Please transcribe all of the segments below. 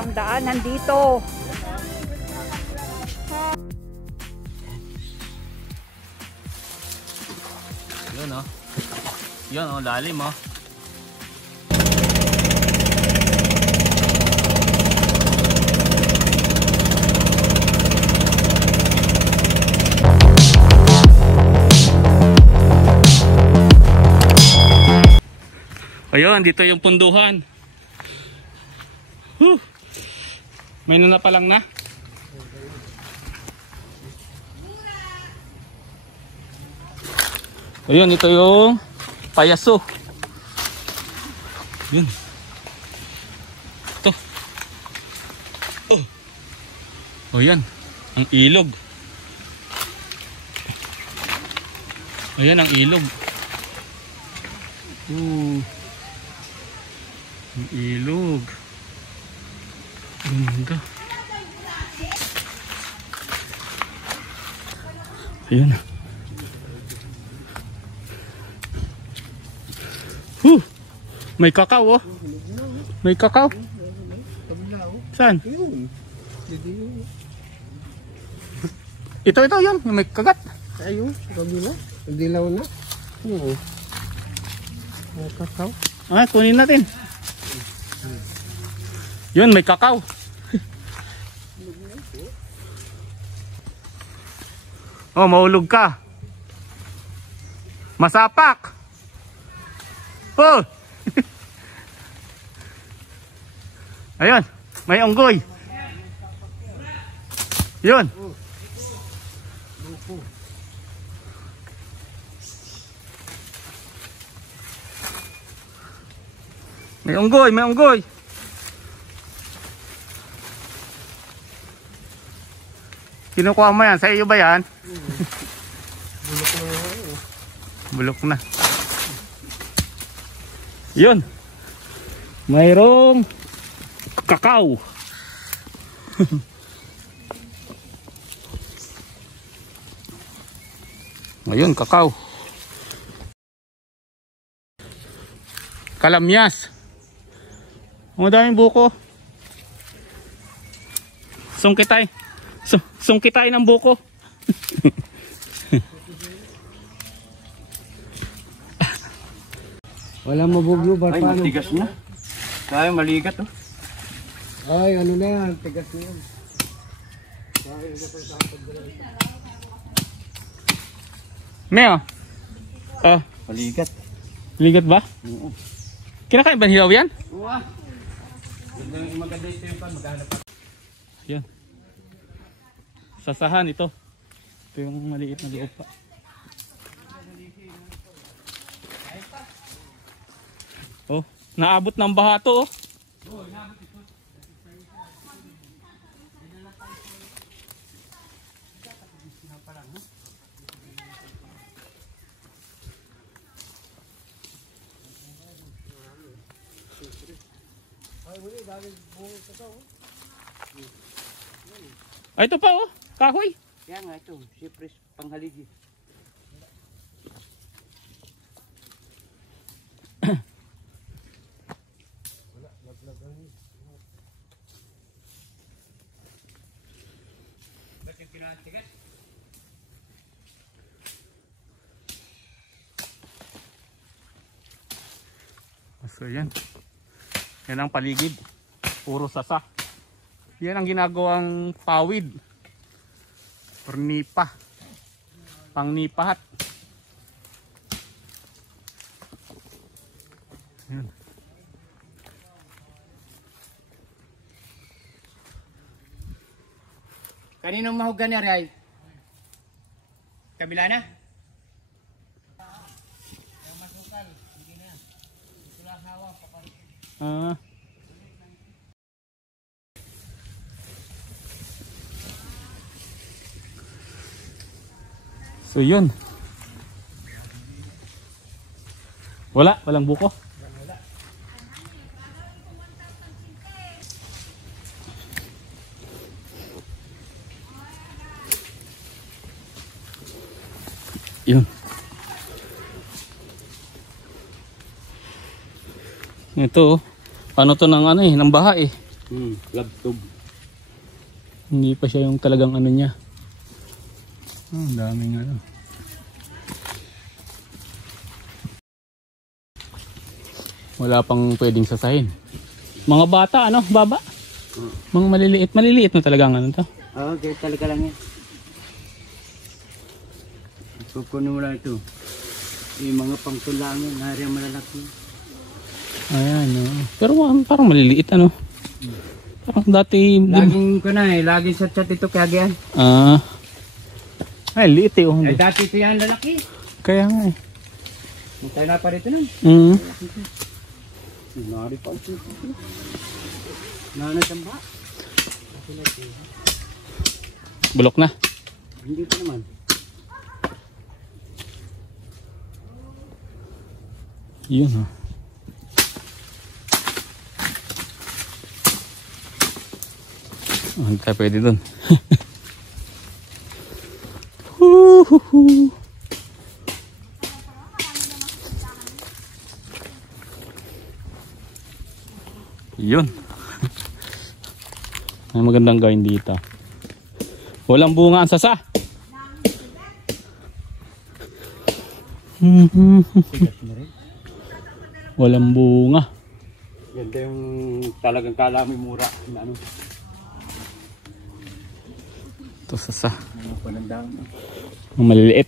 ang daanan dito. Yun oh. Yun oh, lalim oh. Ayun, dito yung punduhan. May nanapalang na. Ayun, ito yung payaso. Yun. Ito. Oh, yan. Ang ilog. Ayan ang ilog. Ang ilog. Ganda. Ayan. May kakao oh. May kakao. Saan? Ito yun. May kagat. Ayun, kabila. Dilaw na. Oo. May kakao. Ah, kunin natin. Yun, may kakao. Oh, mahulog ka. Masapak. Oh. Ayun, may unggoy. Yun. May unggoy, may unggoy. Kinukuha mo yan, sa iyo ba yan? Bulok na. Bulok na. Yun. Mayroong kakao. Ayun, kakao. Kalamyas. Ang daming buko. Sungkitay. Sungkitay ng buko. Wala mabugyo ba? Ay, matigas na. Kaya maligat oh. Ay, ano na yan? Tigas na yan. Meo. Maligat. Ligat ba? Oo. Kinakain ba hilaw yan? Oo. Maganda ito yung pan. Maghanap pa. Yan. Sasahan ito. Ito yung maliit na lupa. Oh, naabot ng baha to oh. Oo, naabot ito. Ay, ito pa oh, kahoy. Kaya nga ito, sipres panghaligi. So yan. Yan ang paligid. Puro sasa. Yan ang ginagawang pawid. Or nipa. Pang nipahat. Yan. Kaninong mahugan niya, Ray? Kabila na? So yun. Walang buko. Yun. Ito, ano to ng ano ng baha eh. Club tube. Hindi pa siya yung talagang ano niya. Ang daming ano. Wala pang pwedeng sasahin. Mga bata ano, baba? Mga maliliit. Maliliit na talaga ang ano to. Oo, okay, talaga lang yan. Kukunin mo lang ito. Yung mga pangtulangin, hari ang malalaki. Ayan, oh. Pero parang maliliit ano. Parang dati... Laging ko na eh, laging sa chat ito kaya yan. Ay, liit eh. Oh, Ay, dati ito yan lalaki. kaya nga eh. Tayo na pa rito nun. Nari pa ito. Nanatamba. Bulok na. Hindi pa naman. Yun oh. Hindi tayo pwede dun. Yun. May magandang gawin dito. Walang bunga ang sasa. Walang bunga. Ganda yung talagang kalami mura. Ano? Ito sasa. Ano pa ng dami. Ang maliliit.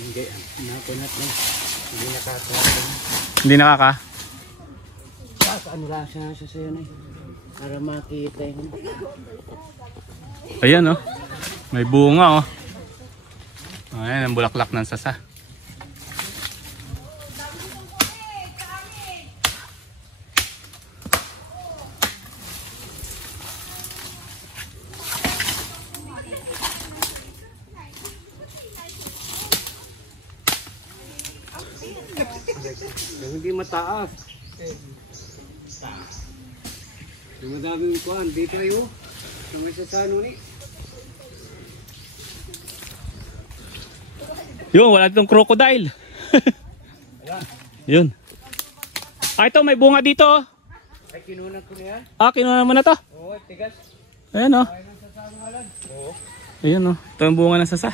Hindi. Nakunat lang. Hindi nakakatawa. Hindi nakaka? Ano lang siya sa sayo na eh. Para makita yun. Ayan oh. May bunga oh. Ayan ang bulaklak ng sasa. Yung hindi mataas. Yung madaming kuhan, di tayo. Mga sasano ni. Yun, wala ditong crocodile. Yun. Ah, ito may bunga dito oh. Ay, kinunan ko niya. Ah, kinuha mo na to. Oo, tigas. Ayan oh. Ay, nang sasano halan. Oo. Ayan oh. Ito yung bunga ng sasa.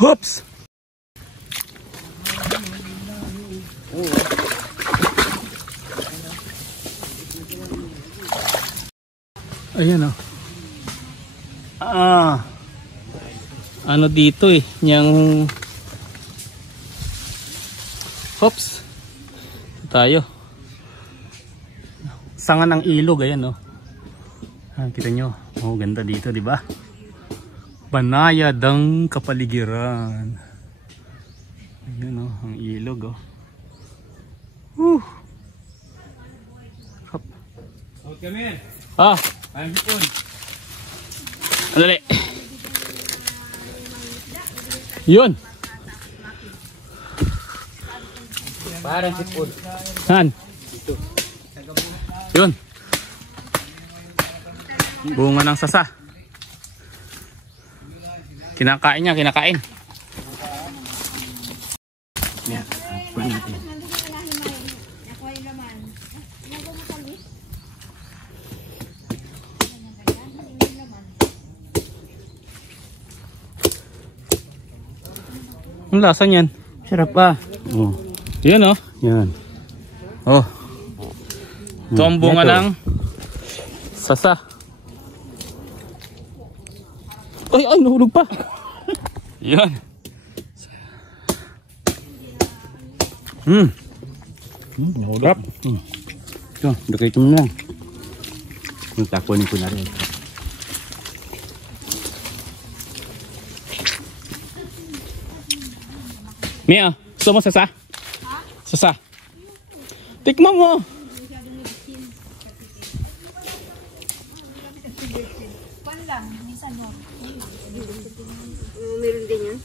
Hoops! Ayan oh. Ano dito eh, niyang hoops. Tayo. Sanga ng ilog ayan oh. Kita nyo. Oh, ganda dito, di ba? Banayad ang kapaligiran. Ayan oh, ang ilog oh. Hop. Okay, man. Ah, Ang hipon. andali. Yun. Parang hipon. Han. Ito. Yun. Bunga ng sasa. Kinakain niya, kinakain. Yan. Pwede natin. Ang lasa niyan. Sarap pa. Oh. Yan oh. Yan. Oh. Ito ang bunga Ito. ng sasa. Ay, ay, nahulog pa. Yan. Nahulog. Ito, dakit mo lang. Yung takunin ko na rin. Mia, gusto mo sasa? Sasa. Tikman mo. Meron din yan.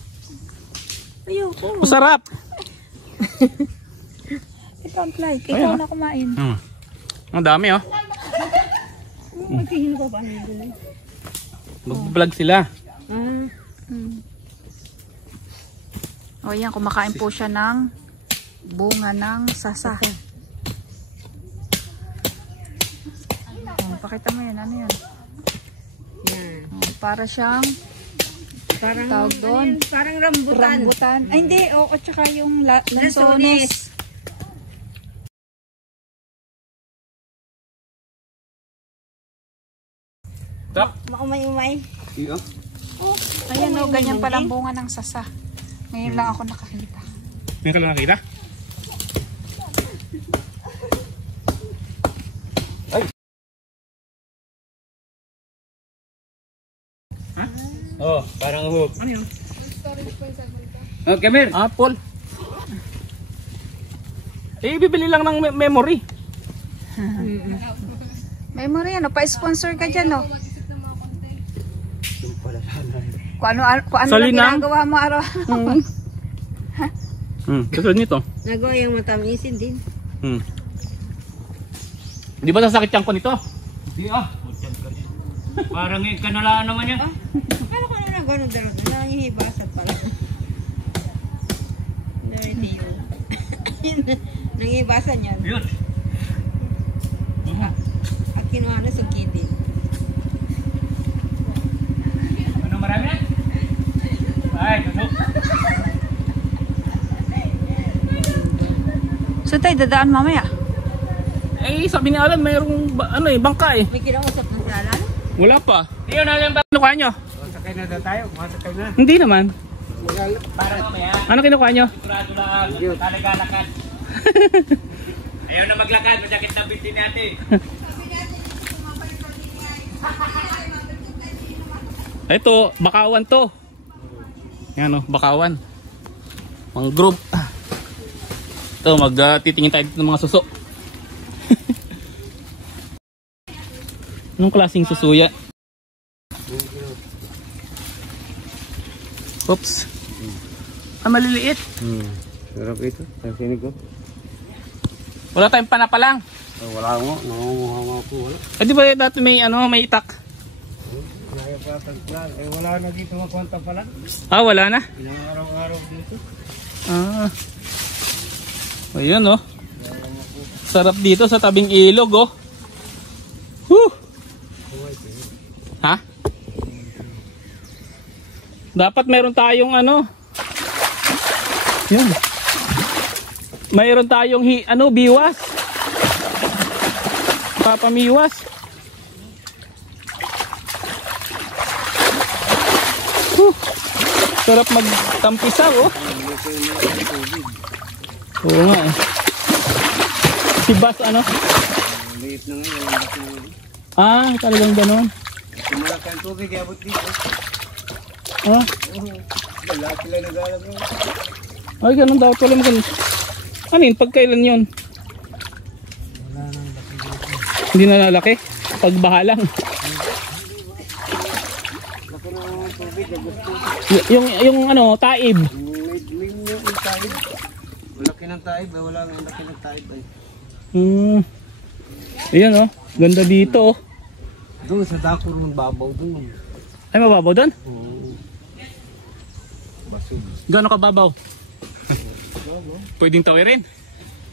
Ayoko. Masarap. Ito ang flight. Ikaw na kumain. Ang dami oh. Magkihino ko ba? Mag-vlog sila. Mm. O yan, kumakain po siya ng bunga ng sasa. Pakita mo yan, ano yan? Yan. Para siyang Parang, tawag doon? ano yun? Parang rambutan. rambutan. Ay hindi, o tsaka yung lansones. Lansones. Maumay-umay. Iyo. Ayan o, ganyan palang bunga ng sasa. Ngayon lang ako nakakita. Ngayon ka lang nakita? Oh, parang uhog. Ano yun? Oh, come here. Apple. Eh, bibili lang ng memory. Memory, ano, pa-sponsor ka dyan, no? Kung ano lang Salinang? ginagawa mo araw. Kasunod nito. Nagawa yung matamisin din. Di ba sasakit yan ko nito? Di ah. Parang kanalaan naman yan. Ano ko na nagawa ng darot? Nangihibasan pala. Hindi yun. Nangihibasan yan. Yun. At kinuha na sukitin. Ano marami yan? Ay, tusok. So tayo, dadaan mamaya. Eh, sabi ni Alan, mayroong bangka eh. May kinausap ng kalalan? Wala pa. Iyon na yung kinukuha nyo? Masakay na daw tayo. Masakay na. Hindi naman. Parang mamaya. Ano kinukuha nyo? Sigurado lang. Talagalakad. Ayaw na maglakad. Masakit na binti natin. Ito, bakawan to. Yan o, bakawan. Mga group. Ito, magtitingin tayo dito ng mga suso. Anong klaseng susuya? Oops. Maliliit. Sarap ito. Sasinig ko. Wala tayong panapalang. Wala mo. Nangunguha nga po. Wala. Eh di ba dati may itak? Kaya pa tagplan. Eh wala na dito makwanta pala. Ah, wala na. Ilang araw-araw dito. Ah. Ayun oh. Sarap dito sa tabing ilog oh. Whew. Ha? Dapat meron tayong ano. Yan. Mayroon tayong biwas. Papamiwas. Sarap magtampisaw oh. Oo nga eh. Si Bas ano? Liit na ngayon. Ah, talagang gano'n. Malaki ang tubig. Abot dito. Ah, Lahat sila nag-alap yun. ay gano'n daw. Wala maganda. Ano yun? Pagkailan yun? Hindi na lalaki? Pagbaha lang. Laki na ang tubig. Gusto. Yung ano, taib. May yung taib. Malaki ng taib. Wala nga laki ng taib. Ayan oh. Ganda dito oh. Doon sa dako ng babaw doon. Ay, mababaw doon? Basog. Gano'n kababaw? Pwedeng tawirin?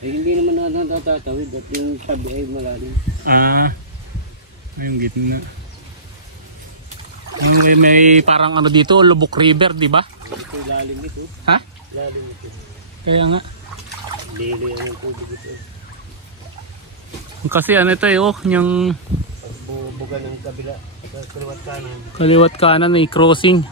Eh hindi naman natatawid at yung tabi ay malalim. Ah. Ayun, gitna. May parang ano dito, Lubok River, di ba? Ito lalim ito. Ha? Lalim ito. Kaya nga. Lili ang tubig ito. Kasi ano ito eh, oh, yung Pagbubugan ng kabila sa kaliwat kanan. kaliwat kanan ay crossing.